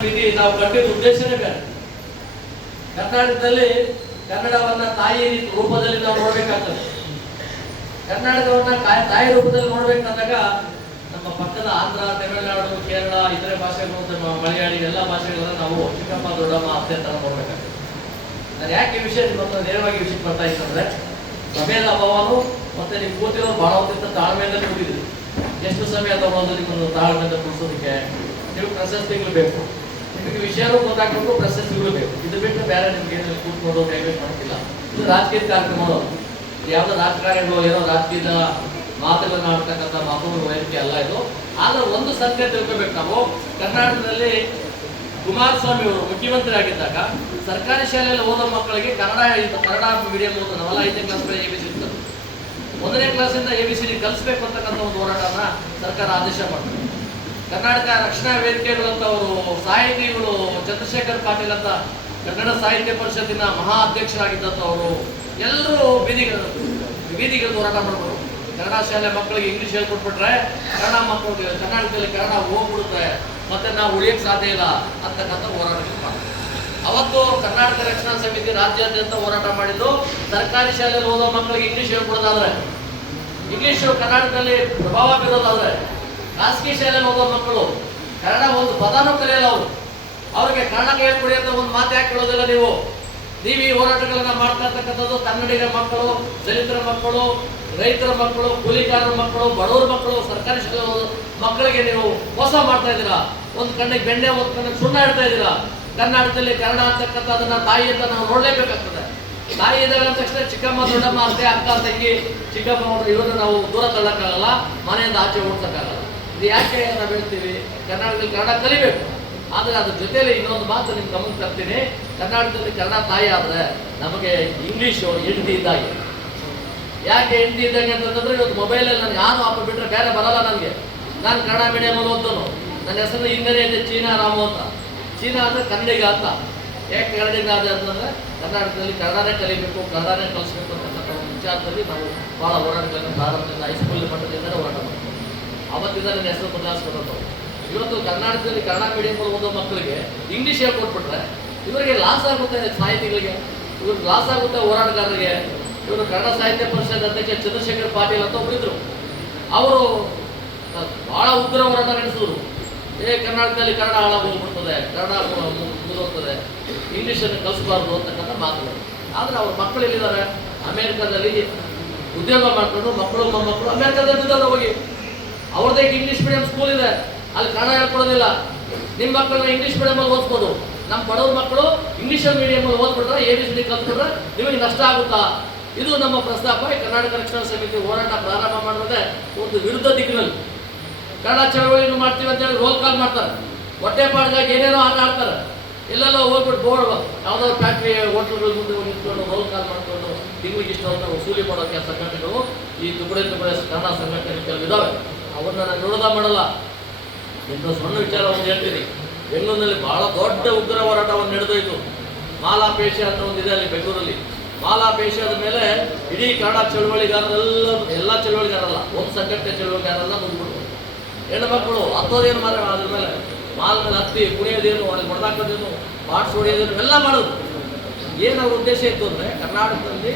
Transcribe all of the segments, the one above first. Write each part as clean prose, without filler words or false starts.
ನಾವು ಕಟ್ಟಿದ ಉದ್ದೇಶನೇ ಬೇರೆ. ಕರ್ನಾಟಕದಲ್ಲಿ ಕನ್ನಡವನ್ನ ತಾಯಿ ರೂಪದಲ್ಲಿ ನಾವು ನೋಡ್ಬೇಕಾಗ್ತದೆ. ಕರ್ನಾಟಕವನ್ನ ತಾಯಿ ರೂಪದಲ್ಲಿ ನೋಡ್ಬೇಕಂದಾಗ ನಮ್ಮ ಪಕ್ಕದ ಆಂಧ್ರ, ತಮಿಳುನಾಡು, ಕೇರಳ, ಇತರೆ ಭಾಷೆಗಳು, ಮಲಯಾಳಿ ಎಲ್ಲ ಭಾಷೆಗಳನ್ನ ನಾವು ಚಿಕ್ಕಮ್ಮ, ದೊಡ್ಡಮ್ಮ, ಅತ್ತೆ ತರ ನೋಡ್ಬೇಕಾಗ್ತದೆ. ನಾನು ಯಾಕೆ ಈ ವಿಷಯ ನೇರವಾಗಿ ವಿಷಯಕ್ಕೆ ಬರ್ತಾ ಇತ್ತಂದ್ರೆ, ಸಮಯದ ಅಭಾವನು ಮತ್ತೆ ನೀವು ಕೂತಿರೋರು ಬಹಳ ಹೊತ್ತಿಂದ ತಾಳ್ಮೆಯಿಂದ ಕೂತಿದ್ರಿ. ಎಷ್ಟು ಸಮಯ ತಗೊಳ್ಳೋದು ನಿಮ್ಮನ್ನು ತಾಳ್ಮೆಯಿಂದ ಕೂರಿಸೋದಕ್ಕೆ? ನೀವು ಪ್ರಶಸ್ತಿಗಳು ಬೇಕು, ನಿಮಗೆ ವಿಷಯನೂ ಗೊತ್ತಾಗಬೇಕು, ಪ್ರಶಸ್ತಿಗಳು ಬೇಕು. ಇದು ಬಿಟ್ಟು ಬೇರೆ ನಿಮ್ಗೆ ಏನಲ್ಲಿ ಕೂತ್ಕೊಂಡು ಡೈವರ್ಟ್ ಮಾಡ್ತಿಲ್ಲ. ಇದು ರಾಜಕೀಯ ಕಾರ್ಯಕ್ರಮಗಳು, ಯಾವುದೋ ರಾಜಕಾರಣಿಗಳು ಏನೋ ರಾಜಕೀಯದ ಮಾತುಗಳನ್ನ ಆಡ್ತಕ್ಕಂಥ ಮಾತುಗಳು ವೇದಿಕೆ ಅಲ್ಲ ಇದು. ಆದ್ರೆ ಒಂದು ಸತ್ಯ ತಿಳ್ಕೋಬೇಕು ನಾವು. ಕರ್ನಾಟಕದಲ್ಲಿ ಕುಮಾರಸ್ವಾಮಿ ಅವರು ಮುಖ್ಯಮಂತ್ರಿ ಆಗಿದ್ದಾಗ ಸರ್ಕಾರಿ ಶಾಲೆಯಲ್ಲಿ ಓದೋ ಮಕ್ಕಳಿಗೆ ಕನ್ನಡ ಮೀಡಿಯಂ ಓದೋನವಲ್ಲ, 5ನೇ ಕ್ಲಾಸ್ ABCD ಇರ್ತದೆ. 1ನೇ ಕ್ಲಾಸಿಂದ ABCD ಕಲಿಸ್ಬೇಕು ಅಂತಕ್ಕಂಥ ಒಂದು ಹೋರಾಟನ ಸರ್ಕಾರ ಆದೇಶ ಮಾಡ್ತಾರೆ. ಕರ್ನಾಟಕ ರಕ್ಷಣಾ ವೇದಿಕೆಗಳಂತವರು ಸಾಹಿತಿಗಳು, ಚಂದ್ರಶೇಖರ್ ಪಾಟೀಲ್ ಅಂತ ಕನ್ನಡ ಸಾಹಿತ್ಯ ಪರಿಷತ್ತಿನ ಮಹಾ ಅಧ್ಯಕ್ಷರಾಗಿದ್ದಂಥವರು ಎಲ್ಲರೂ ಬೀದಿಗೆ ಹೋರಾಟ ಮಾಡ್ಬೋದು. ಕನ್ನಡ ಶಾಲೆ ಮಕ್ಕಳಿಗೆ ಇಂಗ್ಲಿಷ್ ಹೇಳ್ಕೊಟ್ಬಿಟ್ರೆ ಕನ್ನಡ ಮಕ್ಕಳಿಗೆ ಕರ್ನಾಟಕದಲ್ಲಿ ಕನ್ನಡ ಹೋಗ್ಬಿಡುತ್ತೆ, ಮತ್ತೆ ನಾವು ಉಳಿಯಕ್ಕೆ ಸಾಧ್ಯ ಇಲ್ಲ ಅಂತಕ್ಕಂಥ ಹೋರಾಟಗಳು ಮಾಡ್ತಾರೆ. ಅವತ್ತು ಕರ್ನಾಟಕ ರಕ್ಷಣಾ ಸಮಿತಿ ರಾಜ್ಯಾದ್ಯಂತ ಹೋರಾಟ ಮಾಡಿದ್ದು, ಸರ್ಕಾರಿ ಶಾಲೆಯಲ್ಲಿ ಓದೋ ಮಕ್ಕಳಿಗೆ ಇಂಗ್ಲಿಷ್ ಹೇಳ್ಕೊಡೋದಾದ್ರೆ, ಇಂಗ್ಲಿಷು ಕರ್ನಾಟಕದಲ್ಲಿ ಪ್ರಭಾವ ಬೀರೋದಾದ್ರೆ, ಖಾಸಗಿ ಶಾಲೆಯಲ್ಲಿ ಓದೋ ಮಕ್ಕಳು ಕನ್ನಡ ಒಂದು ಪದಾನು ಕಲಿಯಲ್ಲ. ಅವ್ರಿಗೆ ಕನ್ನಡ ಹೇಳ್ಕೊಡಿ ಅಂತ ಒಂದು ಮಾತು ಯಾಕೆ ಕೇಳೋದಿಲ್ಲ ನೀವು? ನೀವು ಈ ಹೋರಾಟಗಳನ್ನ ಮಾಡ್ತಾ ಇರ್ತಕ್ಕಂಥದ್ದು ಕನ್ನಡಿಗರ ಮಕ್ಕಳು, ದಲಿತರ ಮಕ್ಕಳು, ರೈತರ ಮಕ್ಕಳು, ಕೂಲಿಕಾರರ ಮಕ್ಕಳು, ಬಡವರ ಮಕ್ಕಳು, ಸರ್ಕಾರಿ ಶಾಲೆ ಮಕ್ಕಳಿಗೆ ನೀವು ಮೋಸ ಮಾಡ್ತಾ ಇದ್ದೀರಾ. ಒಂದು ಕಣ್ಣಿಗೆ ಬೆಣ್ಣೆ, ಒಂದು ಕಣ್ಣಿಗೆ ಸುಣ್ಣ ಇಡ್ತಾ ಇದ್ದೀರಾ. ಕರ್ನಾಟಕದಲ್ಲಿ ಕನ್ನಡ ಅಂತಕ್ಕಂಥದನ್ನ ತಾಯಿ ಅಂತ ನಾವು ನೋಡ್ಲೇಬೇಕಾಗ್ತದೆ. ತಾಯಿ ಇದ್ದಾಳೆ ಅಂದ ತಕ್ಷಣ ಚಿಕ್ಕಮ್ಮ, ದೊಡ್ಡಮ್ಮ, ಅತ್ತೆ, ಅಕ್ಕ, ತಂಗಿ, ಚಿಕ್ಕಮ್ಮ ಇವರನ್ನು ನಾವು ದೂರ ತಳ್ಳಕ್ಕಾಗಲ್ಲ, ಮನೆಯಿಂದ ಆಚೆ ಓಡಿಸಕ್ಕಾಗಲ್ಲ. ಇದು ಯಾಕೆ ನಾವು ಹೇಳ್ತೀವಿ? ಕರ್ನಾಟಕದಲ್ಲಿ ಕನ್ನಡ ಕಲಿಬೇಕು. ಆದರೆ ಅದ್ರ ಜೊತೆಯಲ್ಲಿ ಇನ್ನೊಂದು ಮಾತು ನಿಮ್ಗೆ ಗಮನಕ್ಕೆ ತರ್ತೀನಿ. ಕರ್ನಾಟಕದಲ್ಲಿ ಕನ್ನಡ ತಾಯಿ ಆದರೆ ನಮಗೆ ಇಂಗ್ಲೀಷು ಹೆಂಡತಿ ಇದ್ದಾಗೆ. ಯಾಕೆ ಹೆಂಡತಿ ಇದ್ದಂಗೆ ಅಂತಂದ್ರೆ, ಇವತ್ತು ಮೊಬೈಲಲ್ಲಿ ನನಗೆ ಯಾರು ಅಪ್ಪ ಬಿಟ್ಟರೆ ಬೇರೆ ಬರಲ್ಲ ನನಗೆ. ನಾನು ಕನ್ನಡ ಮೀಡಿಯಮಲ್ಲಿ ಓದೋನು. ನನ್ನ ಹೆಸರು ಹಿಂಗನೇ ಇದೆ, ಚೀನಾ ರಾಮು ಅಂತ. ಚೀನಾ ಅಂದರೆ ಕನ್ನಡಿಗ ಅಂತ. ಯಾಕೆ ಕನ್ನಡಿಗ ಅದೇ ಅಂತಂದರೆ, ಕರ್ನಾಟಕದಲ್ಲಿ ಕನ್ನಡನೇ ಕಲಿಬೇಕು, ಕನ್ನಡನೇ ಕಲಿಸ್ಬೇಕು ಅಂತಕ್ಕಂಥ ಒಂದು ವಿಚಾರದಲ್ಲಿ ನಾವು ಭಾಳ ಹೋರಾಟಗಳನ್ನು ಪ್ರಾರಂಭದಿಂದ ಹೈಸ್ಕೂಲ್ ಮಟ್ಟದಿಂದಲೇ ಹೋರಾಟ ಮಾಡ್ತೀವಿ. ಅವತ್ತಿಂದ ನನ್ನ ಹೆಸರು ಬದಲಾಯಿಸ್ಕೊಂಡು ಇವತ್ತು ಕರ್ನಾಟಕದಲ್ಲಿ ಕನ್ನಡ ಮೀಡಿಯಂ ಓದೋ ಮಕ್ಕಳಿಗೆ ಇಂಗ್ಲೀಷ್ ಹೇಳ್ಕೊಟ್ಬಿಟ್ರೆ ಇವರಿಗೆ ಲಾಸ್ ಆಗುತ್ತೆ. ಸಾಹಿತಿಗಳಿಗೆ ಇವ್ರಿಗೆ ಲಾಸ್ ಆಗುತ್ತೆ, ಹೋರಾಟಗಾರರಿಗೆ. ಇವರು ಕನ್ನಡ ಸಾಹಿತ್ಯ ಪರಿಷತ್ ಅಧ್ಯಕ್ಷ ಚಂದ್ರಶೇಖರ್ ಪಾಟೀಲ್ ಅಂತ ಒಬ್ಬರಿದ್ರು. ಅವರು ಭಾಳ ಉಗ್ರ ಹೋರಾಟ ನಡೆಸಿದ್ರು. ಕರ್ನಾಟಕದಲ್ಲಿ ಕನ್ನಡ ಹಾಳಾಗೋಗ್ಬಿಡ್ತದೆ, ಕನ್ನಡ ಮುಗಿದೋಗ್ತದೆ, ಇಂಗ್ಲೀಷನ್ನು ಕಲಿಸಬಾರ್ದು ಅಂತಕ್ಕಂಥ ಮಾತುಗಳು. ಆದರೆ ಅವ್ರ ಮಕ್ಕಳು ಎಲ್ಲಿದ್ದಾರೆ? ಅಮೇರಿಕಾದಲ್ಲಿ ಉದ್ಯೋಗ ಮಾಡ್ಕೊಂಡು ಮಕ್ಕಳು ಮೊಮ್ಮಕ್ಕಳು ಅಮೇರಿಕಾದಲ್ಲಿ ಇದ್ದಾರೆ. ಹೋಗಿ ಅವ್ರದ್ದೇ ಇಂಗ್ಲೀಷ್ ಮೀಡಿಯಂ ಸ್ಕೂಲ್ ಇದೆ, ಅಲ್ಲಿ ಕನ್ನಡ ಹೇಳ್ಕೊಡೋದಿಲ್ಲ. ನಿಮ್ಮ ಮಕ್ಕಳನ್ನ ಇಂಗ್ಲೀಷ್ ಮೀಡಿಯಮಲ್ಲಿ ಓದಿಸ್ಬೋದು. ನಮ್ಮ ಬಡವ್ರ ಮಕ್ಕಳು ಇಂಗ್ಲೀಷ್ ಮೀಡಿಯಮಲ್ಲಿ ಓದ್ಬಿಟ್ರೆ, ABCD ಕಲ್ತ್ಬಿಟ್ರೆ ನಿಮಗೆ ನಷ್ಟ ಆಗುತ್ತಾ? ಇದು ನಮ್ಮ ಪ್ರಸ್ತಾಪ. ಕರ್ನಾಟಕ ರಕ್ಷಣಾ ಸಮಿತಿ ಹೋರಾಟ ಪ್ರಾರಂಭ ಮಾಡಿದ್ರೆ ಒಂದು ವಿರುದ್ಧ ದಿಕ್ಕಿನಲ್ಲಿ ಕನ್ನಡ ಚಳವಳಿಯನ್ನು ಮಾಡ್ತೀವಿ ಅಂತೇಳಿ ರೋಲ್ ಕಾಲ್ ಮಾಡ್ತಾರೆ. ಹೊಟ್ಟೆಪಾಡಿಗಾಗಿ ಏನೇನೋ ಆಟ ಆಡ್ತಾರೆ. ಎಲ್ಲೆಲ್ಲೋ ಹೋಗ್ಬಿಟ್ಟು ಬೋರ್ಡ್ ಯಾವುದಾದ್ರು ಫ್ಯಾಕ್ಟ್ರಿ ಹೋಟೆಲ್ಗಳ ಮುಂದೆ ನಿಂತ್ಕೊಂಡು ರೋಲ್ ಕಾಲ್ ಮಾಡಿಕೊಂಡು ತಿಂಗಳಿಗೆ ಇಷ್ಟು ಅಂತ ವಸೂಲಿ ಮಾಡೋಕ್ಕೆ ಸಂಘಟನೆಗಳು, ಈ ತುಕಡೆ ಕನ್ನಡ ಸಂಘಟನೆ ಕೆಲವಿದ್ದಾವೆ. ಅವನ್ನ ನಾನು ವಿರೋಧ ಮಾಡಲ್ಲ. ಇಂಥ ಸಣ್ಣ ವಿಚಾರ ಒಂದು ಹೇಳ್ತೀನಿ. ಬೆಂಗಳೂರಿನಲ್ಲಿ ಬಹಳ ದೊಡ್ಡ ಉಗ್ರ ಹೋರಾಟವನ್ನು ನಡೆದೋಯ್ತು. ಮಾಲಾಪೇಶ ಅಂತ ಒಂದಿದೆ ಅಲ್ಲಿ ಬೆಂಗಳೂರಲ್ಲಿ. ಮಾಲಾಪೇಶದ ಮೇಲೆ ಇಡೀ ಕನ್ನಡ ಚಳುವಳಿಗಾರರೆಲ್ಲ, ಎಲ್ಲ ಚಳುವಳಿಗಾರಲ್ಲ, ಒಂದು ಸಂಘಟನೆ ಚಳುವಳಿಗಾರಲ್ಲ ಮುಂದ್ಬಿಡ್ತು. ಹೆಣ್ಣು ಮಕ್ಕಳು ಹತ್ತೋದೇನು ಮಾರ ಅದ್ರ ಮೇಲೆ ಮಾಲ್ ಮೇಲೆ ಹತ್ತಿ ಕುಣಿಯೋದೇನು, ಅವ್ರಿಗೆ ಹೊಡೆದಾಕೋದೇನು, ಪಾಟ್ಸ್ ಹೊಡೆಯೋದೇನು ಎಲ್ಲ ಮಾಡೋದು. ಏನು ಅವ್ರ ಉದ್ದೇಶ ಇತ್ತು ಅಂದರೆ, ಕರ್ನಾಟಕದಲ್ಲಿ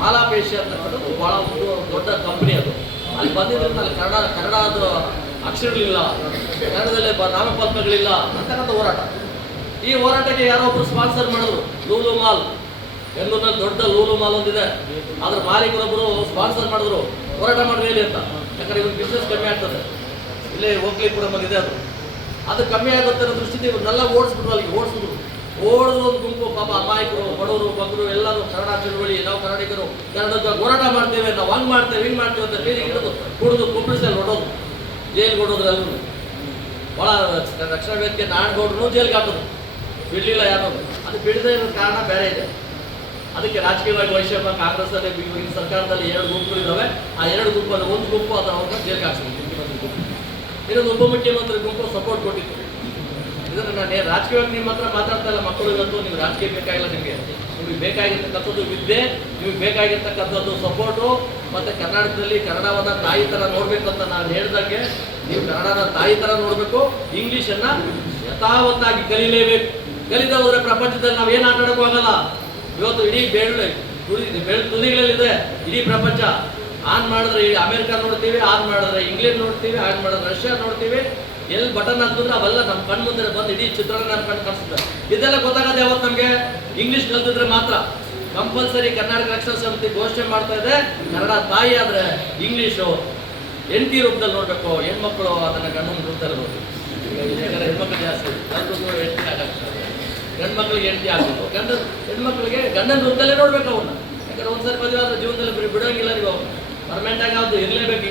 ಮಾಲಾಪೇಶ ಅಂತಕ್ಕಂಥದ್ದು ಭಾಳ ಒಂದು ದೊಡ್ಡ ಕಂಪ್ನಿ ಅದು. ಅಲ್ಲಿ ಬಂದಿದ್ದರಿಂದ ಅಲ್ಲಿ ಕನ್ನಡದ ಅಕ್ಷರಗಳಿಲ್ಲ, ಕನ್ನಡದಲ್ಲಿ ನಾಮಪತ್ರಗಳಿಲ್ಲ ಅಂತಕ್ಕಂಥ ಹೋರಾಟ. ಈ ಹೋರಾಟಕ್ಕೆ ಯಾರೋ ಒಬ್ಬರು ಸ್ಪಾನ್ಸರ್ ಮಾಡಿದ್ರು. ಲೂಲು ಮಾಲ್, ಬೆಂಗಳೂರಿನಲ್ಲಿ ದೊಡ್ಡ ಲೂಲು ಮಾಲ್ ಒಂದಿದೆ, ಅದ್ರ ಮಾಲೀಕರೊಬ್ಬರು ಸ್ಪಾನ್ಸರ್ ಮಾಡಿದ್ರು, ಹೋರಾಟ ಮಾಡ್ರಿ ಹೇಳಿ ಅಂತ. ಯಾಕಂದ್ರೆ ಇವ್ರಿಗೆ ಬಿಸ್ನೆಸ್ ಕಮ್ಮಿ ಆಗ್ತದೆ. ಇಲ್ಲೇ ಹೋಗ್ಲಿ ಕೂಡ ಬಂದಿದೆ ಅದು ಕಮ್ಮಿ ಆಗುತ್ತೆ ಅನ್ನೋ ದೃಷ್ಟಿಯಿಂದ ಇವ್ರನ್ನೆಲ್ಲ ಓಡಿಸ್ಬಿಟ್ರು. ಅಲ್ಲಿಗೆ ಓಡಿಸಿದ್ರು ಒಂದು ಗುಂಪು ಪಾಪ ಅಮಾಯಕರು, ಬಡವರು, ಮಕ್ಕಳು ಎಲ್ಲರೂ ಕನ್ನಡ ಚಳುವಳಿ, ನಾವು ಕನ್ನಡಿಗರು ಕನ್ನಡದ ಹೋರಾಟ ಮಾಡ್ತೇವೆ, ನಾವು ಹಂಗೆ ಮಾಡ್ತೇವೆ, ಹಿಂಗೆ ಮಾಡ್ತೇವೆ ಅಂತ ಬೀದಿಗೆ ಹಿಡಿದು ಕುಡಿದು ಕುಂಬಿಸಲ್ಲಿ ಹೊಡೋದು, ಜೈಲಿಗೆ ಹೊಡೋದ್ರು. ಎಲ್ಲರೂ ಭಾಳ ರಕ್ಷಣಾ ವೇದಿಕೆ ನಾಡಗೌಡರು ಜೈಲಿಗೆ ಹಾಕೋದು, ಬಿಡಲಿಲ್ಲ ಯಾರು. ಅದು ಬಿಡದೇ ಇರೋ ಕಾರಣ ಬೇರೆ ಇದೆ. ಅದಕ್ಕೆ ರಾಜಕೀಯವಾಗಿ ವೈಷಮ್ಯ ಕಾಂಗ್ರೆಸ್ಸಲ್ಲಿ ಈಗಿನ ಸರ್ಕಾರದಲ್ಲಿ 2 ಗುಂಪುಗಳಿದ್ದಾವೆ. ಆ 2 ಗುಂಪಲ್ಲಿ ಒಂದು ಗುಂಪು ಅದನ್ನು ಜೈಲಿಗೆ ಹಾಕ್ಸಿದ್ರು, ಮುಖ್ಯಮಂತ್ರಿ ಗುಂಪು. ಇನ್ನೊಂದು ಉಪಮುಖ್ಯಮಂತ್ರಿ ಗುಂಪು ಸಪೋರ್ಟ್ ಕೊಟ್ಟಿತ್ತು. ಇದನ್ನು ನಾನು ರಾಜಕೀಯವಾಗಿ ನಿಮ್ಮ ಹತ್ರ ಮಾತಾಡ್ತಾ ಇಲ್ಲ. ಮಕ್ಕಳಿಗಂತೂ ನೀವು ರಾಜಕೀಯ ಬೇಕಾಗಿಲ್ಲ. ನಿಮಗೆ ಬೇಕಾಗಿರ್ತಕ್ಕಂಥದ್ದು ವಿದ್ಯೆ, ನಿಮಗೆ ಬೇಕಾಗಿರ್ತಕ್ಕಂಥದ್ದು ಸಪೋರ್ಟು. ಮತ್ತು ಕರ್ನಾಟಕದಲ್ಲಿ ಕನ್ನಡವನ್ನು ತಾಯಿ ಥರ ನೋಡಬೇಕು ಅಂತ ನಾನು ಹೇಳ್ದಂಗೆ, ನೀವು ಕನ್ನಡನ ತಾಯಿ ಥರ ನೋಡಬೇಕು, ಇಂಗ್ಲೀಷನ್ನು ಯಥಾವತ್ತಾಗಿ ಕಲೀಲೇಬೇಕು. ಕಲಿದ ಹೋದ್ರೆ ಪ್ರಪಂಚದಲ್ಲಿ ನಾವು ಏನು ಆಟ ಆಡೋಕ್ಕೂ ಆಗಲ್ಲ. ಇವತ್ತು ಇಡೀ ತುದಿಗಳಲ್ಲಿದೆ ಇಡೀ ಪ್ರಪಂಚ. ಆನ್ ಮಾಡಿದ್ರೆ ಅಮೆರಿಕ ನೋಡ್ತೀವಿ, ಆನ್ ಮಾಡಿದ್ರೆ ಇಂಗ್ಲೆಂಡ್ ನೋಡ್ತೀವಿ, ಆನ್ ಮಾಡಿದ್ರೆ ರಷ್ಯಾ ನೋಡ್ತೀವಿ. ಎಲ್ಲಿ ಬಟನ್ ಹಾಕಿದ್ರೆ ಅವೆಲ್ಲ ನಮ್ಮ ಕಣ್ಣು ಮುಂದೆ ಬಂದು ಇಡೀ ಚಿತ್ರಣ ನಮ್ಮ ಕಣ್ಣು ಕಾಣಿಸ್ತದೆ. ಇದೆಲ್ಲ ಗೊತ್ತಾಗದೆ ಯಾವತ್ತು ನಮಗೆ ಇಂಗ್ಲಿಷ್ ಕಲ್ತಿದ್ರೆ ಮಾತ್ರ. ಕಂಪಲ್ಸರಿ ಕರ್ನಾಟಕ ರಕ್ಷಣಾ ಸಮಿತಿ ಘೋಷಣೆ ಮಾಡ್ತಾ ಇದೆ, ಕನ್ನಡ ತಾಯಿ ಆದ್ರೆ ಇಂಗ್ಲಿಷು ಹೆಂಡತಿ ರೂಪದಲ್ಲಿ ನೋಡ್ಬೇಕು. ಹೆಣ್ಮಕ್ಳು ಅದನ್ನ ಗಂಡನ ರೂಪದಲ್ಲಿ ನೋಡ್ಬೇಕು. ಯಾಕಂದ್ರೆ ಹೆಣ್ಮಕ್ಳು ಜಾಸ್ತಿ ಗಂಡು ಹೆಂಡತಿ ಆಗಾಗ್ತದೆ, ಗಂಡು ಮಕ್ಳಿಗೆ ಹೆಂಡತಿ ಆಗ್ಬೇಕು, ಹೆಣ್ಮಕ್ಳಿಗೆ ಗಂಡನ ರೂಪದಲ್ಲೇ ನೋಡ್ಬೇಕು ಅವನ್ನ. ಯಾಕಂದ್ರೆ ಒಂದ್ಸರಿ ಮದುವೆ ಆದ್ರೆ ಜೀವನದಲ್ಲಿ ಬಿಡೋಂಗಿಲ್ಲ ನೀವು. ಪರ್ಮನೆಂಟ್ ಆಗಿ ಯಾವ್ದು ಇರಲೇಬೇಕು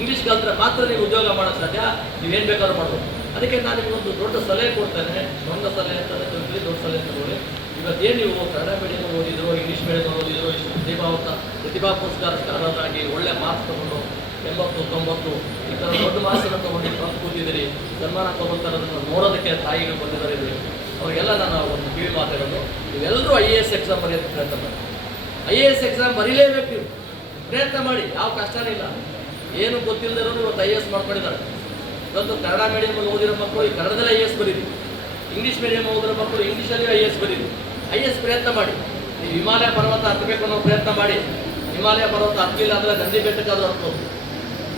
ಇಂಗ್ಲೀಷ್ ಕಲ್ತ್ರೆ ಮಾತ್ರ ನೀವು ಉದ್ಯೋಗ ಮಾಡೋದು ಸಾಧ್ಯ. ನೀವೇನು ಬೇಕಾದ್ರೂ ಮಾಡ್ಬೋದು. ಅದಕ್ಕೆ ನಾನು ನಿಮಗೊಂದು ದೊಡ್ಡ ಸಲಹೆ ಕೊಡ್ತೇನೆ. ಸಣ್ಣ ಸಲಹೆ ಅಂತಂದರೆ ದೊಡ್ಡ ಸಲಹೆ ತಗೊಳ್ಳಿ. ಇವತ್ತೇನು ನೀವು ಕನ್ನಡ ಮೀಡಿಯಂ ಓದಿದ್ರು, ಇಂಗ್ಲೀಷ್ ಮೀಡಿಯಂ ಓದಿದ್ರು, ಇಷ್ಟು ಪ್ರತಿಭಾ ಪುರಸ್ಕಾರರಾಗಿ ಒಳ್ಳೆ ಮಾರ್ಕ್ಸ್ ತಗೊಂಡು 80, 90 ಈ ಥರ ದೊಡ್ಡ ಮಾರ್ಕ್ಸನ್ನು ತಗೊಂಡು ಬಂದು ಕೂತಿದ್ದೀರಿ, ಸನ್ಮಾನ ತಗೊಳ್ತಾರೋದನ್ನು ನೋಡೋದಕ್ಕೆ ತಾಯಿಗಳು ಬಂದಿದ್ದಾರೆ. ಅವರಿಗೆಲ್ಲ ನಾನು ಒಂದು ಕಿವಿ ಮಾತಾಡೋದು, ನೀವೆಲ್ಲರೂ IAS ಎಕ್ಸಾಮ್ ಬರೆಯೋದಕ್ಕೆ ಪ್ರಯತ್ನ ಮಾಡಿ. IAS ಎಕ್ಸಾಮ್ ಬರೀಲೇಬೇಕು. ನೀವು ಪ್ರಯತ್ನ ಮಾಡಿ, ಯಾವ ಕಷ್ಟನೇ ಇಲ್ಲ. ಏನು ಗೊತ್ತಿಲ್ಲದಿರೋರು ಇವತ್ತು IAS ಮಾಡ್ಕೊಂಡಿದ್ದಾರೆ. ಇವತ್ತು ಕನ್ನಡ ಮೀಡಿಯಮಲ್ಲಿ ಓದಿರೋ ಮಕ್ಕಳು ಈ ಕನ್ನಡದಲ್ಲೇ IAS ಬರೀರಿ, ಇಂಗ್ಲೀಷ್ ಮೀಡಿಯಂ ಓದಿರೋ ಮಕ್ಕಳು ಇಂಗ್ಲೀಷಲ್ಲಿ IAS ಬರೀರಿ. IAS ಪ್ರಯತ್ನ ಮಾಡಿ. ನೀವು ಹಿಮಾಲಯ ಪರ್ವತ ಹತ್ತಬೇಕು ಅನ್ನೋ ಪ್ರಯತ್ನ ಮಾಡಿ. ಹಿಮಾಲಯ ಪರ್ವತ ಹತ್ತಲಿಲ್ಲ ಅಂದರೆ ನಂದಿ ಬೆಟ್ಟಕ್ಕಾದ್ರೂ ಹತ್ಬೋದು.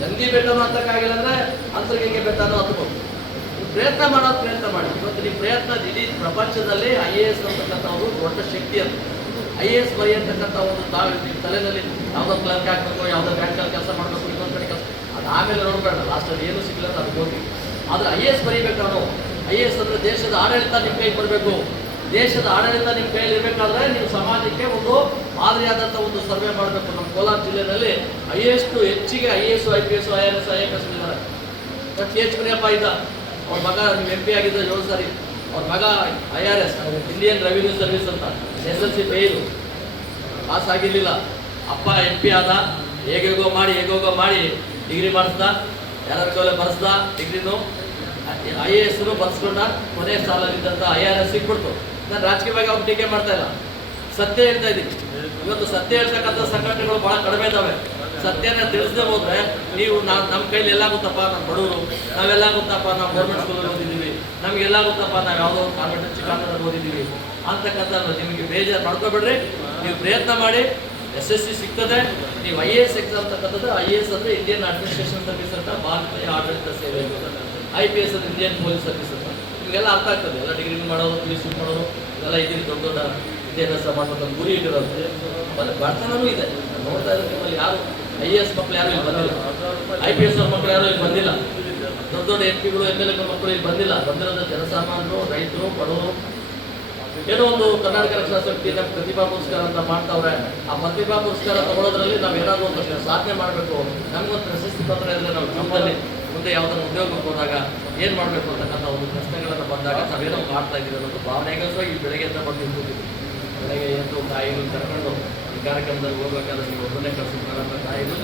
ನಂದಿ ಬೆಟ್ಟನೂ ಹತ್ತಕ್ಕಾಗಿಲ್ಲ ಅಂದರೆ ಅಂತರ್ಗಂಗೆ ಬೆಟ್ಟನೂ ಹತ್ಬೋದು. ಪ್ರಯತ್ನ ಮಾಡೋದು ಪ್ರಯತ್ನ ಮಾಡಿ. ಇವತ್ತು ನಿಮ್ಮ ಪ್ರಯತ್ನ ಇಡೀ ಪ್ರಪಂಚದಲ್ಲಿ IAS ಅಂತಕ್ಕಂಥವ್ರು ದೊಡ್ಡ ಶಕ್ತಿ ಅಂತ. IAS ಬರೆಯತಕ್ಕಂಥ ಒಂದು ನಿಮ್ಮ ತಲೆಯಲ್ಲಿ ಯಾವುದೋ ಕ್ಲರ್ಕ್ ಆಗಬೇಕು, ಯಾವುದೋ ಬ್ಯಾಂಕಲ್ಲಿ ಕೆಲಸ ಮಾಡಬೇಕು, ಇನ್ನೊಂದು ಕಡೆ ಕೆಲಸ, ಅದು ಆಮೇಲೆ ನೋಡ್ಬೇಡ. ಲಾಸ್ಟಲ್ಲಿ ಏನು ಸಿಗಲ್ಲ ಅಂತ ಅದು ಹೋಗಿ. ಆದರೆ IAS ಬರೀಬೇಕು ನಾವು. IAS ಅಂದರೆ ದೇಶದ ಆಡಳಿತ ನಿಮ್ಮ ಕೈಗೆ ಬರಬೇಕು. ದೇಶದ ಆಡಳಿತ ನಿಮ್ಮ ಕೈಯಲ್ಲಿ ಇರಬೇಕಾದ್ರೆ ನೀವು ಸಮಾಜಕ್ಕೆ ಒಂದು ಮಾದರಿಯಾದಂಥ ಒಂದು ಸರ್ವೆ ಮಾಡಬೇಕು. ನಮ್ಮ ಕೋಲಾರ ಜಿಲ್ಲೆಯಲ್ಲಿ ಹೆಚ್ಚಿಗೆ IAS, IPS, IRS, IFS ಇದ್ದಾರೆ. H. ಮುನಿಯಪ್ಪ ಇದ್ದ, ಅವ್ರ ಮಗ ನೀವು MP ಆಗಿದ್ದ 7 ಸಾರಿ. ಅವ್ರ ಮಗ IRS, ಇಂಡಿಯನ್ ರೆವಿನ್ಯೂ ಸರ್ವಿಸ್ ಅಂತ, SLC ಫೇಲು, ಪಾಸ್ ಆಗಿರಲಿಲ್ಲ. ಅಪ್ಪ MP ಆದ, ಹೇಗೇಗೋ ಮಾಡಿ ಡಿಗ್ರಿ ಮಾಡಿಸ್ದ, ಯಾರ್ಯಾರಿಗೋಲೆ ಬರೆಸ್ದ ಡಿಗ್ರಿನೂ. IASನು ಬರ್ಸ್ಕೊಂಡ. ಕೊನೆ ಸಾಲಲ್ಲಿದ್ದಂಥ IRS ಸಿಕ್ಬಿಡ್ತು. ನಾನು ರಾಜಕೀಯವಾಗಿ ಅವ್ರು ಟೀಕೆ ಮಾಡ್ತಾ ಇಲ್ಲ, ಸತ್ಯ ಹೇಳ್ತಾ ಇದ್ದೀನಿ. ಇವತ್ತು ಸತ್ಯ ಹೇಳ್ತಕ್ಕಂಥ ಸಂಘಟನೆಗಳು ಭಾಳ ಕಡಿಮೆ ಇದ್ದಾವೆ. ಸತ್ಯನ ತಿಳಿಸದೆ ಹೋದ್ರೆ ನೀವು ನಮ್ಮ ಕೈಲಿ ಎಲ್ಲಾಗುತ್ತಪ್ಪ, ನಮ್ಮ ಬಡವರು ನಾವೆಲ್ಲಾಗುತ್ತಪ್ಪ, ನಾವು ಗೌರ್ಮೆಂಟ್ ಸ್ಕೂಲಲ್ಲಿ ಓದಿದ್ದೀವಿ, ನಮಗೆಲ್ಲಾಗುತ್ತಪ್ಪ, ನಾವು ಯಾವುದೋ ಒಂದು ಕಾನ್ವೆಂಟ್ ಚಿಕ್ಕಂದಲ್ಲಿ ಓದಿದ್ದೀವಿ ಅಂತಕ್ಕಂಥ ನಿಮಗೆ ಬೇಜಾರು ಮಾಡ್ಕೊಬೇಡ್ರಿ. ನೀವು ಪ್ರಯತ್ನ ಮಾಡಿ, SSC ಸಿಗ್ತದೆ. ನೀವು IAS ಎಕ್ಸಾಮ್ ತಕ್ಕಂಥದ್ದು. IAS ಅಂದರೆ ಇಂಡಿಯನ್ ಅಡ್ಮಿನಿಸ್ಟ್ರೇಷನ್ ಸರ್ವಿಸ್ ಅಂತ, ಭಾರತೀಯ ಆಡಳಿತ ಸೇವೆ. IPS ಅಂದರೆ ಇಂಡಿಯನ್ ಪೊಲೀಸ್ ಸರ್ವಿಸ್ ಅಂತ. ನಿಮಗೆಲ್ಲ ಅರ್ಥ ಆಗ್ತದೆ. ಎಲ್ಲ ಡಿಗ್ರಿ ಮಾಡೋರು, PhD ಮಾಡೋರು ಎಲ್ಲ ಇದೀರಿ, ದೊಡ್ಡ ದೊಡ್ಡ ವಿದ್ಯಾಭ್ಯಾಸ ಮಾಡೋದು ಗುರಿ ಇಟ್ಟಿರೋದು. ಅಲ್ಲಿ ಬಡತನೂ ಇದೆ. ನೋಡ್ತಾ ಇದ್ರೆ ನಿಮ್ಮಲ್ಲಿ ಯಾರು IAS ಮಕ್ಕಳು ಯಾರು ಇಲ್ಲಿ ಬಂದಿಲ್ಲ, IPS ಅವ್ರ ಮಕ್ಕಳು ಯಾರು ಇಲ್ಲಿ ಬಂದಿಲ್ಲ, ದೊಡ್ಡ MP ಗಳು MLA ಮಕ್ಕಳು ಇಲ್ಲಿ ಬಂದಿಲ್ಲ. ಬಂದಿರೋದು ಜನಸಾಮಾನ್ಯರು, ರೈತರು, ಬಡವರು. ಏನೋ ಒಂದು ಕರ್ನಾಟಕ ರಕ್ಷಣಾ ಸಮಿತಿ ನಮ್ಮ ಪ್ರತಿಭಾ ಪುರಸ್ಕಾರ ಅಂತ ಮಾಡ್ತಾವ್ರೆ. ಆ ಪ್ರತಿಭಾ ಪುರಸ್ಕಾರ ತಗೊಳ್ಳೋದ್ರಲ್ಲಿ ನಾವು ಏನಾದರೂ ಒಂದಷ್ಟು ಸಾಧನೆ ಮಾಡಬೇಕು. ನಮಗೊಂದು ಪ್ರಶಸ್ತಿ ಪತ್ರ ಇದ್ರೆ ನಾವು ಜೀವನದಲ್ಲಿ ಮುಂದೆ ಯಾವುದನ್ನು ಉದ್ಯೋಗಕ್ಕೆ ಹೋದಾಗ ಏನು ಮಾಡಬೇಕು ಅಂತಕ್ಕಂಥ ಒಂದು ಪ್ರಶ್ನೆಗಳನ್ನು ಬಂದಾಗ ನಾವೇನೋ ಮಾಡ್ತಾ ಇದ್ದೀವಿ ಅನ್ನೋದು ಭಾವನೆಗೋಸ್ಕರ ಈ ಬೆಳಗ್ಗೆಯಿಂದ ಬಂದು ನಿಂತಿದ್ದೀವಿ. ಬೆಳಗ್ಗೆ ಎದ್ದು ತಾಯಿಗಳು ಕರ್ಕೊಂಡು ಈ ಕಾರ್ಯಕ್ರಮದಲ್ಲಿ ಹೋಗ್ಬೇಕಾದ್ರೆ ನೀವು ಒಬ್ಬನೇ ಕಳಿಸ್ಬೇಕಾದ್ರೆ ತಾಯಿಗಳು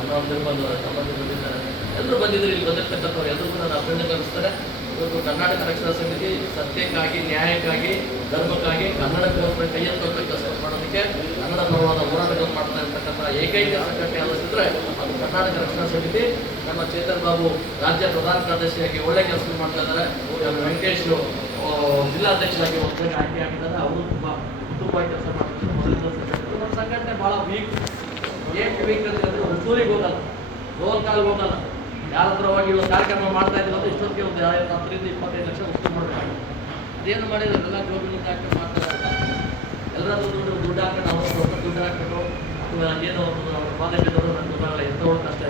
ಅಮ್ಮಂದಿರು ಬಂದವರು, ತಮ್ಮಂದಿರು ಬಂದಿದ್ದಾರೆ, ಎಲ್ಲರೂ ಬಂದಿದ್ದಾರೆ. ಇಲ್ಲಿ ಬಂದಿರ್ತಕ್ಕಂಥವ್ರು ಎಲ್ಲರಿಗೂ ನಾನು ಅಭಿನಂದನೆ. ಇವತ್ತು ಕರ್ನಾಟಕ ರಕ್ಷಣಾ ಸಮಿತಿ ಸತ್ಯಕ್ಕಾಗಿ, ನ್ಯಾಯಕ್ಕಾಗಿ, ಧರ್ಮಕ್ಕಾಗಿ, ಕನ್ನಡಕ್ಕೋಸ್ಕರ ಕೈಯೆತ್ತೊಟ್ಟು ಕೆಲಸ ಮಾಡೋದಕ್ಕೆ ಕನ್ನಡ ಪರವಾದ ಹೋರಾಟಗಳನ್ನು ಮಾಡ್ತಾ ಇರ್ತಕ್ಕಂಥ ಏಕೈಕ ಸಂಘಟನೆ ಯಾವುದಿದ್ರೆ ಅದು ಕರ್ನಾಟಕ ರಕ್ಷಣಾ ಸಮಿತಿ. ನಮ್ಮ ಚೇತನ್ ಬಾಬು ರಾಜ್ಯ ಪ್ರಧಾನ ಕಾರ್ಯದರ್ಶಿಯಾಗಿ ಒಳ್ಳೆ ಕೆಲಸ ಮಾಡ್ತಾ ಇದ್ದಾರೆ. ವೆಂಕಟೇಶ್ ಜಿಲ್ಲಾಧ್ಯಕ್ಷರಾಗಿ ಒಬ್ಬರು ಆಯ್ಕೆ ಆಗಿದ್ದಾರೆ. ಅವರು ತುಂಬ ಕೆಲಸ ಮಾಡ್ತಾರೆ. ನಮ್ಮ ಸಂಘಟನೆ ಭಾಳ ವೀಕ್. ಏನು ವೀಕ್ ಅಂತ ಹೇಳಿದ್ರೆ ಉಸೂರಿಗೆ ಹೋಗಲ್ಲ, ರೋಲ್ ಕಾಲ್ಗೆ ಹೋಗಲ್ಲ. ಯಾರ ಹತ್ರ ಹೋಗಿ ಒಂದು ಕಾರ್ಯಕ್ರಮ ಮಾಡ್ತಾ ಇದ್ದೀವಿ ಅಂದ್ರೆ ಇಷ್ಟೊತ್ತಿಗೆ ಒಂದು 10 ರಿಂದ 25 ಲಕ್ಷ ವಸ್ತು ಮಾಡಬೇಕು. ಅದೇನು ಮಾಡಿದ್ರೆ ಎಲ್ಲ ಜೋಬಿನಿಂದ ಹಾಕೊಂಡು ಮಾಡ್ತಾರೆ. ಎಲ್ಲರೂ ದುಡ್ಡು ಹಾಕೊಂಡು ಅವ್ರು ಸ್ವಲ್ಪ ದುಡ್ಡು ಹಾಕ್ಬಿಟ್ಟು ಅಥವಾ ಏನೋ ಅವ್ರ ಬಾಧೆಗಿದ್ದವರು ನನ್ನ ಗೊತ್ತಾಗಲ್ಲ. ಎತ್ತೋಳಕ್ಕಷ್ಟೇ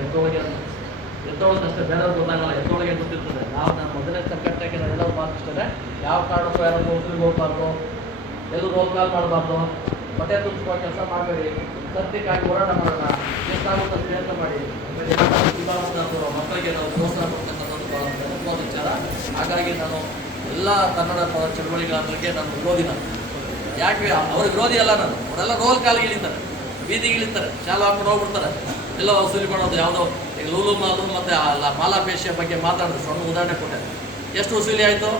ಬೇರೆಯವ್ರಿಗೆ ಗೊತ್ತಾಗಲ್ಲ. ಎತ್ತೋಳಿಗೆ ಗೊತ್ತಿರ್ತದೆ. ನಾನು ಮೊದಲನೇ ಸಂಘಟನೆಗೆ ನಾವೆಲ್ಲರೂ ಮಾತಿಸ್ತೇನೆ, ಯಾವ ಕಾರಣಕ್ಕೂ ಯಾರು ಒಬ್ಬರಿಗೆ ಹೋಗ್ಬಾರ್ದು, ಎಲ್ಲರೂ ರೋಲ್ ಕಾಲ್ ಮಾಡಬಾರ್ದು, ಬಟ್ಟೆ ತುಂಬಿಸುವ ಕೆಲಸ ಮಾಡಬೇಡಿ. ಸತ್ಯಕ್ಕಾಗಿ ಹೋರಾಟ ಮಾಡೋಣ. ಎಷ್ಟಾಗುತ್ತೋ ಪ್ರಯತ್ನ ಮಾಡಿ. ಮಕ್ಕಳಿಗೆ ನಾವು ಪ್ರೋತ್ಸಾಹ ಕೊಡ್ತಕ್ಕಂಥದ್ದು ಭಾಳ ಪ್ರಮುಖವಾದ ವಿಚಾರ. ಹಾಗಾಗಿ ನಾನು ಎಲ್ಲ ಕನ್ನಡ ಚಳವಳಿಗಾರರಿಗೆ ನಾನು ವಿರೋಧಿನ. ಯಾಕೆ ಅವ್ರಿಗೆ ವಿರೋಧಿ ಅಲ್ಲ ನಾನು. ಅವರೆಲ್ಲ ರೋಲ್ ಕಾಲಿಗೆ ಇಳಿತಾರೆ, ಬೀದಿಗೆ ಇಳಿತಾರೆ, ಶಾಲೆ ಹಾಕೊಂಡು ಹೋಗ್ಬಿಡ್ತಾರೆ, ಎಲ್ಲ ವಸೂಲಿ ಮಾಡೋದು. ಯಾವುದೋ ಈಗ ಲೂಲು ಮಾಲು ಮತ್ತು ಮಾಲಾಪೇಶಿಯ ಬಗ್ಗೆ ಮಾತಾಡಿದ್ರು. ಸಣ್ಣ ಉದಾಹರಣೆ ಕೊಟ್ಟೆ. ಎಷ್ಟು ವಸೂಲಿ ಆಯಿತು,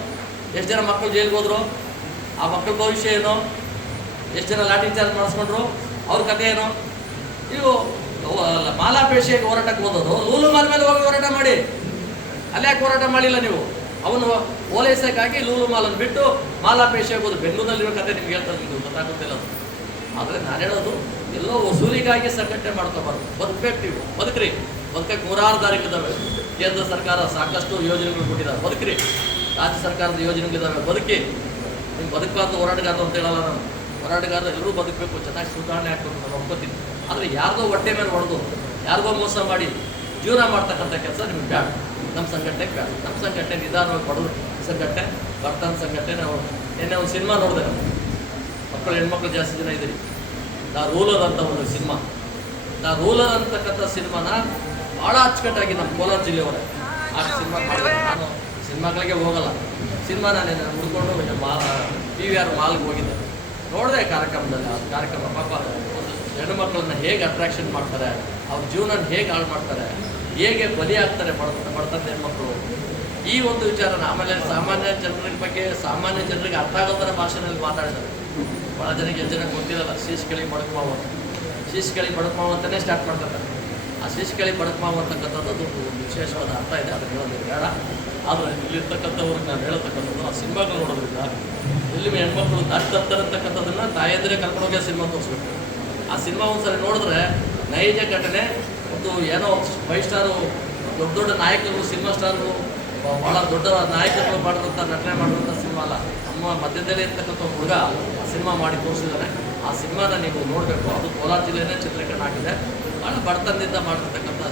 ಎಷ್ಟು ಜನ ಮಕ್ಕಳು ಜೈಲಿಗೆ ಹೋದ್ರು, ಆ ಮಕ್ಕಳ ಭವಿಷ್ಯ ಏನು, ಎಷ್ಟು ಜನ ಲಾಠಿ ಚಾರ್ಜ್ ಮಾಡಿಸ್ಕೊಂಡ್ರು, ಅವ್ರ ಕಥೆ ಏನು. ನೀವು ಮಾಲಾಪೇಶಿಯಾಗಿ ಹೋರಾಟಕ್ಕೆ ಹೋದವರು ಲೂಲು ಮಾಲ್ ಮೇಲೆ ಹೋಗಿ ಹೋರಾಟ ಮಾಡಿ. ಅಲ್ಲಿ ಯಾಕೆ ಹೋರಾಟ ಮಾಡಿಲ್ಲ ನೀವು? ಅವನು ಓಲೈಸಕ್ಕಾಗಿ ಲೂಲು ಮಾಲನ್ನು ಬಿಟ್ಟು ಮಾಲಾಪೇಶಿ ಆಗೋದು. ಬೆಂಗಳೂರಿನಲ್ಲಿರೋ ಕತೆ ನಿಮ್ಗೆ ಹೇಳ್ತಾರೆ, ನಿಮ್ಗೆ ಗೊತ್ತಾಗುತ್ತಿಲ್ಲ ಅದು. ಆದರೆ ನಾನು ಹೇಳೋದು, ಎಲ್ಲೋ ವಸೂಲಿಗಾಗಿ ಸಂಘಟನೆ ಮಾಡ್ಕೋಬಾರ್ದು. ಬದುಕಬೇಕು, ನೀವು ಬದುಕ್ರಿ. ಬದುಕಕ್ಕೆ ನೂರಾರು ದಾರಿಗಳಿದ್ದಾವೆ. ಕೇಂದ್ರ ಸರ್ಕಾರ ಸಾಕಷ್ಟು ಯೋಜನೆಗಳು ಕೊಟ್ಟಿದ್ದಾರೆ, ಬದುಕ್ರಿ. ರಾಜ್ಯ ಸರ್ಕಾರದ ಯೋಜನೆಗಳಿದ್ದಾವೆ, ಬದುಕಿ. ನೀವು ಬದುಕಬಾರ್ದು ಹೋರಾಟಗಾರರು ಅಂತ ಹೇಳಲ್ಲ ನಾನು. ಹೋರಾಟಗಾರರು ಎಲ್ಲರೂ ಬದುಕಬೇಕು, ಚೆನ್ನಾಗಿ ಸುಧಾರಣೆ ಆಗ್ಬೇಕು, ನಾನು ಒಪ್ಕೋತೀನಿ. ಆದರೆ ಯಾರಿಗೋ ಹೊಟ್ಟೆ ಮೇಲೆ ಹೊಡೆದು, ಯಾರಿಗೋ ಮೋಸ ಮಾಡಿ ಜೀವನ ಮಾಡ್ತಕ್ಕಂಥ ಕೆಲಸ ನಿಮ್ಗೆ ಬೇಡ. ನಮ್ಮ ಸಂಘಟನೆಗೆ ಬೇಡ. ನಮ್ಮ ಸಂಘಟನೆ ನಿಧಾನವಾಗಿ ಬಡವರು ಸಂಘಟನೆ, ಬಡತನ ಸಂಘಟನೆ. ನಾವು ನಿನ್ನೆ ಒಂದು ಸಿನಿಮಾ ನೋಡಿದೆ. ಮಕ್ಕಳು, ಹೆಣ್ಮಕ್ಳು ಜಾಸ್ತಿ ಜನ ಇದ್ದೀರಿ. ದ ರೂಲರ್ ಅಂತ ಒಂದು ಸಿನಿಮಾ. ದ ರೂಲರ್ ಅಂತಕ್ಕಂಥ ಸಿನಿಮಾನ ಭಾಳ ಅಚ್ಚುಕಟ್ಟಾಗಿ ನಮ್ಮ ಕೋಲಾರ ಜಿಲ್ಲೆಯವರೇ ಆ ಸಿನಿಮಾ ಮಾಡಿದೆ. ನಾನು ಸಿನಿಮಾಗಳಿಗೆ ಹೋಗಲ್ಲ. ಸಿನಿಮಾ ನಾನು ಹುಡ್ಕೊಂಡು PVR ಮಾಲ್ಗೆ ಹೋಗಿದ್ದೆ, ನೋಡಿದೆ ಕಾರ್ಯಕ್ರಮದಲ್ಲಿ. ಆ ಕಾರ್ಯಕ್ರಮ ಪಾಪ ಒಂದು ಹೆಣ್ಣು ಮಕ್ಕಳನ್ನ ಹೇಗೆ ಅಟ್ರಾಕ್ಷನ್ ಮಾಡ್ತಾರೆ, ಅವ್ರ ಜೀವನ ಹೇಗೆ ಹಾಳು ಮಾಡ್ತಾರೆ, ಹೇಗೆ ಬಲಿ ಆಗ್ತಾರೆ ಬಡತನ ಹೆಣ್ಮಕ್ಳು. ಈ ಒಂದು ವಿಚಾರನ ಆಮೇಲೆ ಸಾಮಾನ್ಯ ಜನರ ಬಗ್ಗೆ, ಸಾಮಾನ್ಯ ಜನರಿಗೆ ಅರ್ಥ ಆಗೋ ಥರ ಭಾಷೆನಲ್ಲಿ ಮಾತಾಡಿದ್ದಾರೆ. ಭಾಳ ಜನಕ್ಕೆ ಗೊತ್ತಿರಲ್ಲ. ಶೀಶ್ಕಳಿ ಬಡಕ್ಮಾವು ಅಂತ, ಶೀಶ್ಕಳಿ ಬಡಕ್ಮಾವು ಅಂತಲೇ ಸ್ಟಾರ್ಟ್ ಮಾಡ್ತಾರೆ. ಆ ಶೀಶ್ಕಳಿ ಬಡಕ್ಮಾವು ಅಂತಕ್ಕಂಥದ್ದು ಒಂದು ವಿಶೇಷವಾದ ಅರ್ಥ ಇದೆ, ಅದನ್ನು ಹೇಳೋದು ಬೇಡ. ಆದರೆ ಇಲ್ಲಿರ್ತಕ್ಕಂಥವ್ರಿಗೆ ನಾನು ಹೇಳ್ತಕ್ಕಂಥದ್ದು, ಆ ಸಿನಿಮಾಗಳು ನೋಡೋದ್ರಿಂದ ಎಲ್ಲಿ ಹೆಣ್ಮಕ್ಳು ದಾರಿ ತಪ್ತಾರಂತಕ್ಕಂಥದ್ದನ್ನು ತಾಯಂದರೆ ಕರ್ಕೊಂಡೋಗಿ ಆ ಸಿನಿಮಾ ತೋರಿಸ್ಬೇಕು. ಆ ಸಿನಿಮಾ ಒಂದ್ಸರಿ ನೋಡಿದ್ರೆ ನೈಜ ಘಟನೆ. ಒಂದು ಏನೋ 5 ಸ್ಟಾರು ದೊಡ್ಡ ದೊಡ್ಡ ನಾಯಕರು, ಸಿನಿಮಾ ಸ್ಟಾರು, ಭಾಳ ದೊಡ್ಡ ನಾಯಕರುಗಳು ಮಾಡಿರೋಂಥ ನಟನೆ ಮಾಡಿರೋಂಥ ಸಿನಿಮಾ ಅಲ್ಲ. ನಮ್ಮ ಮಧ್ಯದಲ್ಲೇ ಇರ್ತಕ್ಕಂಥ ಹುಡುಗ ಆ ಸಿನಿಮಾ ಮಾಡಿ ತೋರಿಸಿದ್ದಾನೆ. ಆ ಸಿನಿಮಾನ ನೀವು ನೋಡಬೇಕು. ಅದು ಕೋಲಾರ ಜಿಲ್ಲೆಯೇ ಚಿತ್ರೀಕರಣ ಆಗಿದೆ. ಭಾಳ ಬಡತನದಿಂದ ಮಾಡಿರ್ತಕ್ಕಂಥ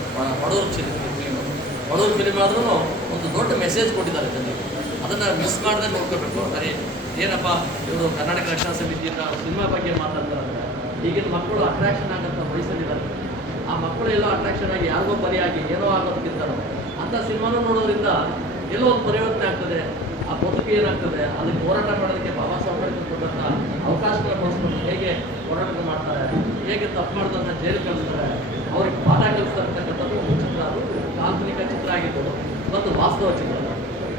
ಬಡವ್ರ ಫಿಲಿಮ್. ಬಡವ್ರ ಫಿಲಿಮ್ ಆದ್ರೂ ಒಂದು ದೊಡ್ಡ ಮೆಸೇಜ್ ಕೊಟ್ಟಿದ್ದಾರೆ ಜನರಿಗೆ. ಅದನ್ನು ಮಿಸ್ ಮಾಡದೆ ನೋಡ್ಕೋಬೇಕು. ಸರಿ, ಏನಪ್ಪ ಇವರು ಕರ್ನಾಟಕ ರಕ್ಷಣಾ ಸಮಿತಿಯಿಂದ ಸಿನಿಮಾ ಬಗ್ಗೆ ಮಾತಾಡ್ತಾರೆ. ಈಗಿನ ಮಕ್ಕಳು ಅಟ್ರಾಕ್ಷನ್ ಆಗೋಂಥ ವಯಸ್ಸಲ್ಲಿದ್ದಾರೆ. ಆ ಮಕ್ಕಳು ಎಲ್ಲೋ ಅಟ್ರಾಕ್ಷನ್ ಆಗಿ ಯಾರಿಗೋ ಬಲಿಯಾಗಿ ಏನೋ ಆಗೋದಕ್ಕಿಂತಾರೋ ಅಂಥ ಸಿನಿಮಾನ ನೋಡೋದ್ರಿಂದ ಎಲ್ಲೋ ಒಂದು ಪರಿವರ್ತನೆ ಆಗ್ತದೆ. ಆ ಬದುಕು ಏನಾಗ್ತದೆ, ಅದಕ್ಕೆ ಹೋರಾಟ ಮಾಡೋದಕ್ಕೆ ಬಾಬಾ ಸಾಹೇಬ್ ಅಂಬೇಡ್ಕರ್ ಕೊಟ್ಟಂಥ ಅವಕಾಶಗಳ ಬಳಸ್ಕೊಂಡು ಹೇಗೆ ಹೋರಾಟ ಮಾಡ್ತಾರೆ, ಹೇಗೆ ತಪ್ಪು ಮಾಡಿದಂಥ ಜೈಲು ಕಳಿಸ್ತಾರೆ, ಅವ್ರಿಗೆ ಪಾಠ ಕಲಿಸ್ತಾ ಇರ್ತಕ್ಕಂಥದ್ದು ಒಂದು ಚಿತ್ರ. ಅದು ಕಾಲ್ಪನಿಕ ಚಿತ್ರ ಆಗಿದ್ದು ಮತ್ತು ವಾಸ್ತವ ಚಿತ್ರ.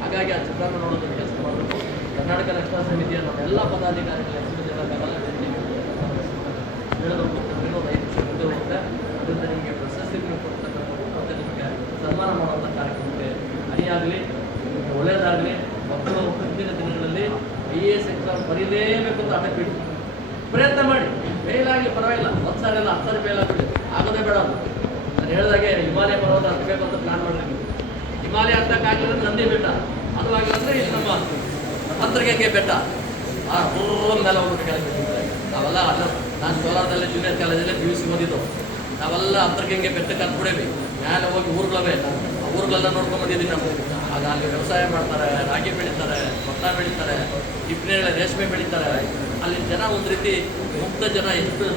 ಹಾಗಾಗಿ ಆ ಚಿತ್ರನ ನೋಡೋದಕ್ಕೆ ಕೆಲಸ ಮಾಡಬೇಕು. ಕರ್ನಾಟಕ ರಕ್ಷಣಾ ಸಮಿತಿಯ ನಮ್ಮೆಲ್ಲ ಪದಾಧಿಕಾರಿಗಳ ಹೆಸರು ಜನಕ್ಕಾಗಲ್ಲ ಹೇಳೋದು. 5 ನಿಮಿಷ ಮುಂದೆ ಹೋಗುತ್ತೆ. ಅದರಿಂದ ನಿಮಗೆ ಪ್ರಶಸ್ತಿ ಕೊಡ್ತಕ್ಕಂಥದ್ದು ಮತ್ತು ನಿಮಗೆ ಸನ್ಮಾನ ಮಾಡುವಂಥ ಕಾರ್ಯಕ್ರಮಕ್ಕೆ ಅಣಿಯಾಗಲಿ, ನಿಮಗೆ ಒಳ್ಳೆಯದಾಗಲಿ. ಮಕ್ಕಳು ಮುಂದಿನ ದಿನಗಳಲ್ಲಿ IAS ಎಕ್ಸಾಮ್ ಬರೀಲೇಬೇಕು ಅಂತ ಹಠ ಬಿಡಿ, ಪ್ರಯತ್ನ ಮಾಡಿ. ಮೇಲಾಗಲಿ ಪರವಾಗಿಲ್ಲ, 1 ಸಾರಿ ಅಲ್ಲ 10 ಸಾರಿ ಮೇಲಾಗಲಿ, ಆಗೋದೇ ಬೇಡ. ಅದು ನಾನು ಹೇಳಿದಾಗೆ ಹಿಮಾಲಯ ಪರ್ವತ ಹತ್ತಬೇಕು ಅಂತ ಪ್ಲಾನ್ ಮಾಡಿದ್ವಿ. ಹಿಮಾಲಯ ಹತ್ತಕ್ಕಾಗಲಿದ್ರೆ ನಂದಿ ಬೆಟ್ಟ, ಅದು ಆಗಿಲ್ಲ ಇಲ್ಲಿ ನಮ್ಮ ಅಂತರ್ಗಂಗೆ ಬೆಟ್ಟ, ಆ ಊರ ಮೇಲೆ ಹೋಗ್ಬಿಟ್ಟು ಕೆಳಗೆ. ನಾವೆಲ್ಲ ಅಲ್ಲ, ನಾನು ಕೋಲಾರದಲ್ಲೇ ಜೂನಿಯರ್ ಕಾಲೇಜಲ್ಲೇ PUC ಓದಿದ್ದು. ನಾವೆಲ್ಲ ಅಂತರ್ಗಂಗೆ ಬೆಟ್ಟಕ್ಕೆ ಹತ್ಬಿಡೇವಿ. ಮೇಲೆ ಹೋಗಿ ಊರುಗಳವೆ, ಆ ಊರುಗಳೆಲ್ಲ ನೋಡ್ಕೊಂಡ್ಬಂದಿದ್ದೀವಿ ನಾವು. ಆಗ ಅಲ್ಲಿ ವ್ಯವಸಾಯ ಮಾಡ್ತಾರೆ, ರಾಗಿ ಬೆಳೀತಾರೆ, ಭತ್ತ ಬೆಳೀತಾರೆ, ಇಬ್ಬನೇ ರೇಷ್ಮೆ ಬೆಳೀತಾರೆ. ಅಲ್ಲಿ ಜನ ಒಂದು ರೀತಿ ಮುಕ್ತ ಜನ, ಎಷ್ಟು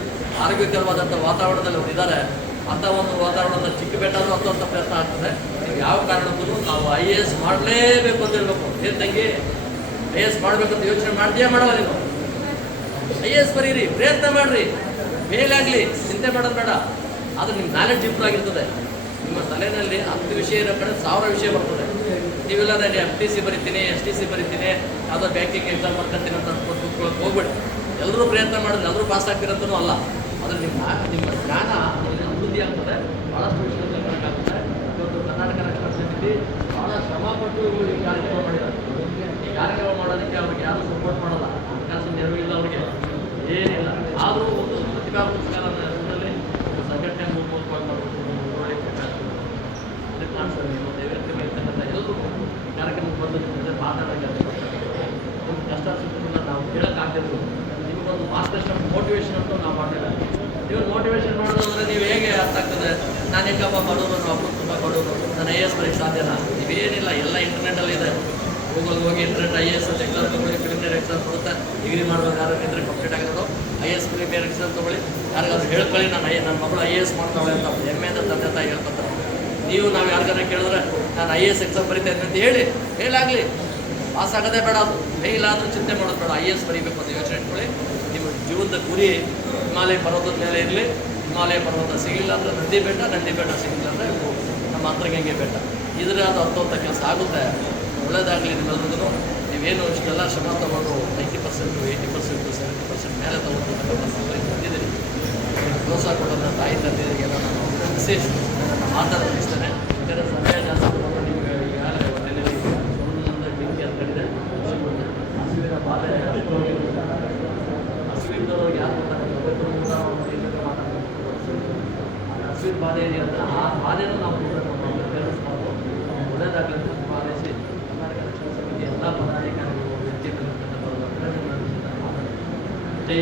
ಆರೋಗ್ಯಕರವಾದಂಥ ವಾತಾವರಣದಲ್ಲಿ ಅವ್ರು ಇದ್ದಾರೆ. ಅಂಥ ಒಂದು ವಾತಾವರಣದ ಚಿಕ್ಕ ಬೆಟ್ಟಾದರೂ ಹತ್ತುವಂಥ ಪ್ರಯತ್ನ ಆಗ್ತದೆ. ನೀವು ಯಾವ ಕಾರಣಕ್ಕೂ ನಾವು IAS ಮಾಡಲೇಬೇಕು ಅಂತ ಹೇಳ್ಬೇಕು. ಏನು ತಂಗಿ, IAS ಮಾಡಬೇಕಂತ ಯೋಚನೆ ಮಾಡ್ತೀಯಾ, ಮಾಡಲ್ಲ ನೀನು? IAS ಬರೀರಿ, ಪ್ರಯತ್ನ ಮಾಡಿರಿ, ಮೇಲಾಗಲಿ, ಚಿಂತೆ ಮಾಡೋದು ಬೇಡ. ಆದರೆ ನಿಮ್ಮ ನಾಲೆಡ್ಜ್ ಇಂಪ್ರೂವ್ ಆಗಿರ್ತದೆ. ನಿಮ್ಮ ತಲೆಯಲ್ಲಿ 10 ವಿಷಯ ಇರೋ ಕಡೆ 1000 ವಿಷಯ ಬರ್ತದೆ. ನೀವೆಲ್ಲ ನಾನು FTC ಬರಿತೀನಿ, STC ಬರಿತೀನಿ, ಯಾವುದೋ ಬ್ಯಾಂಕಿಂಗ್ ಎಕ್ಸಾಮ್ ಮಾಡ್ಕೊತೀನಿ ಅಂತ ಕೂತ್ಕೊಳ್ಳೋಕೆ ಹೋಗ್ಬೇಡಿ. ಎಲ್ಲರೂ ಪ್ರಯತ್ನ ಮಾಡಿದ್ರೆ ಎಲ್ಲರೂ ಪಾಸ್ ಆಗ್ತಿರೋಂತನೂ ಅಲ್ಲ. ಆದರೆ ನಿಮ್ಮ ಜ್ಞಾನ ಅಭಿವೃದ್ಧಿ ಆಗ್ತದೆ. ಭಾಳಷ್ಟು ವಿಷಯ ತಿಳ್ಕೊಳಕ್ಕಾಗುತ್ತೆ. ಇವತ್ತು ಕರ್ನಾಟಕ ರಕ್ಷಣಾ ಸಮಿತಿ ಭಾಳ ಶ್ರಮಪಟ್ಟು ಈ ಕಾರ್ಯಕ್ರಮ ಮಾಡಿದ್ದಾರೆ. ಈ ಕಾರ್ಯಕ್ರಮ ಮಾಡೋದಕ್ಕೆ ಅವ್ರಿಗೆ ಯಾರೂ ಸಪೋರ್ಟ್ ಮಾಡಲ್ಲ, ಹಣಕಾಸು ನೆರವು ಇಲ್ಲ ಅವ್ರಿಗೆ, ಏನಿಲ್ಲ. ಆದರೂ ಒಂದು ಪ್ರತಿಭಾ ಪುರಸ್ಕಾರ ಹೆಸರಲ್ಲಿ ಸಂಘಟನೆ ಮೂಲಕವಾಗಿ ಮಾಡಬೇಕು. ಅದಕ್ಕೆ ಕಾಣಿಸ್ತದೆ ನೀವು ದೈವತ್ವ ಇರ್ತಕ್ಕಂಥ ಎಲ್ಲರೂ ಕಾರ್ಯಕ್ರಮಕ್ಕೆ ಬಂದು ನಿಮ್ಮ ಜೊತೆ ಮಾತಾಡೋಕ್ಕೆ ಒಂದು ಕಷ್ಟ ಸುಖವನ್ನು ನಾವು ಕೇಳೋಕ್ಕಾಗ್ತಿರ್ಬೋದು. ನಿಮಗೊಂದು ಮಾರ್ಗದರ್ಶನ, ಮೋಟಿವೇಶನ್ ಅಂತ ನಾವು ಮಾಡಿಲ್ಲ. ನೀವು ಮೋಟಿವೇಶನ್ ಮಾಡೋದಂದ್ರೆ ನೀವು ಹೇಗೆ ಅರ್ಥ ಆಗ್ತದೆ, ನಾನು ಹೆಂಗಪ್ಪ ಮಾಡೋರು, ಒಬ್ಬರು ತುಂಬ ಮಾಡೋರು, ನಾನು IAS ಬರೀಕ್ಕೆ ಸಾಧ್ಯನಾ? ನೀವೇನಿಲ್ಲ, ಎಲ್ಲ ಇಂಟರ್ನೆಟಲ್ಲಿ ಇದೆ. ಗೂಗಲ್ಗೆ ಹೋಗಿ ಇಂಟರ್ನೆಟ್ IAS ಅಂತ ಎಕ್ಸಾಮ್ ತೊಗೊಳ್ಳಿ, ಪ್ರಿಲಿಮಿನರಿ ಎಕ್ಸಾಮ್ ಕೊಡುತ್ತೆ. ಡಿಗ್ರಿ ಮಾಡೋದು ಯಾರು ಇದ್ರೆ ಕಂಪ್ಲೀಟ್ ಆಗಿರೋದು IAS ಪ್ರಿಲಿಮಿನರಿ ಎಕ್ಸಾಮ್ ತೊಗೊಳ್ಳಿ. ಯಾರಿಗಾದ್ರು ಹೇಳ್ಕೊಳ್ಳಿ, ನನ್ನ ಮಗಳು IAS ಮಾಡ್ತಾಳೆ ಅಂತ ಹೆಮ್ಮೆಯಿಂದ ತಂದೆ ತಾಯಿ ಹೇಳ್ಕೊತಾರೆ. ನೀವು ನಾವು ಯಾರಿಗಾರ ಕೇಳಿದ್ರೆ ನಾನು IAS ಎಕ್ಸಾಮ್ ಬರೀತೇನೆ ಅಂತ ಹೇಳಿ, ಮೇಲಾಗಲಿ, ಪಾಸ್ ಆಗೋದೇ ಬೇಡ. ಅದು ಮೇಲಾದರೂ ಚಿಂತೆ ಮಾಡೋದು ಬೇಡ. IAS ಬರೀಬೇಕು ಅಂತ ಯೋಚನೆ ಇಟ್ಕೊಳ್ಳಿ. ನಿಮ್ಮ ಜೀವನದ ಗುರಿ ಹಿಮಾಲಯ ಪರ್ವತದ ಮೇಲೆ ಇರಲಿ. ಹಿಮಾಲಯ ಪರ್ವತ ಸಿಗಲಿಲ್ಲ ಅಂದರೆ ನಂದಿ ಬೆಟ್ಟ, ನಂದಿ ಬೆಟ್ಟ ಸಿಗಲಿಲ್ಲ ಅಂದರೆ ನಮ್ಮ ಅಂತರ್ಗಂಗೆ ಬೆಟ್ಟ. ಇದರ ಅದು ಹತ್ತುವಂಥ ಕೆಲಸ ಆಗುತ್ತೆ. ಒಳ್ಳೆಯದಾಗಲಿ ನಿಮ್ಮೆಲ್ಲರಿಗೂ. ನೀವೇನು ಇಷ್ಟೆಲ್ಲ ಶ್ರಮ ತೊಗೊಂಡು 90%, 80%, 70% ಮೇಲೆ ತೊಗೊಂಡು ಬಂದಿದ್ದೀರಿ. ಪ್ರೋತ್ಸಾಹ ಕೊಡೋದನ್ನ ತಾಯಿ ತಂದೆಯರಿಗೆಲ್ಲ ನಾನು ಅಭಿನಂದಿಸಿ ನನ್ನ ಮಾತನ್ನು ಮುಗಿಸ್ತೇನೆ. ಇದರ ಸಮಯ ಜಾಸ್ತಿ ತೊಗೊಂಡು ನಿಮಗೆ ಈಗಾಗಲೇ ಒಂದೆಲ್ಲಿ ಇದ್ದವ್ರಿಗೆ ಯಾರು ಗೊತ್ತಾಗುತ್ತೆ ಹಸಿವಿನ ಬಾಧೆ ಇದೆಯಂತ ಆ ಬಾಧೆನೂ ನಾವು ತಿಳಿಸ್ಬೋದು. ಒಳ್ಳೆಯದಾಗಲಿ ಅಂತ ಹಾರೈಸಿ ಕರ್ನಾಟಕ ರಕ್ಷಣಾ ಸಮಿತಿ ಎಲ್ಲ ಪದಾಧಿಕಾರಿಗಳು ವ್ಯಕ್ತಿಗಳು ಜೈ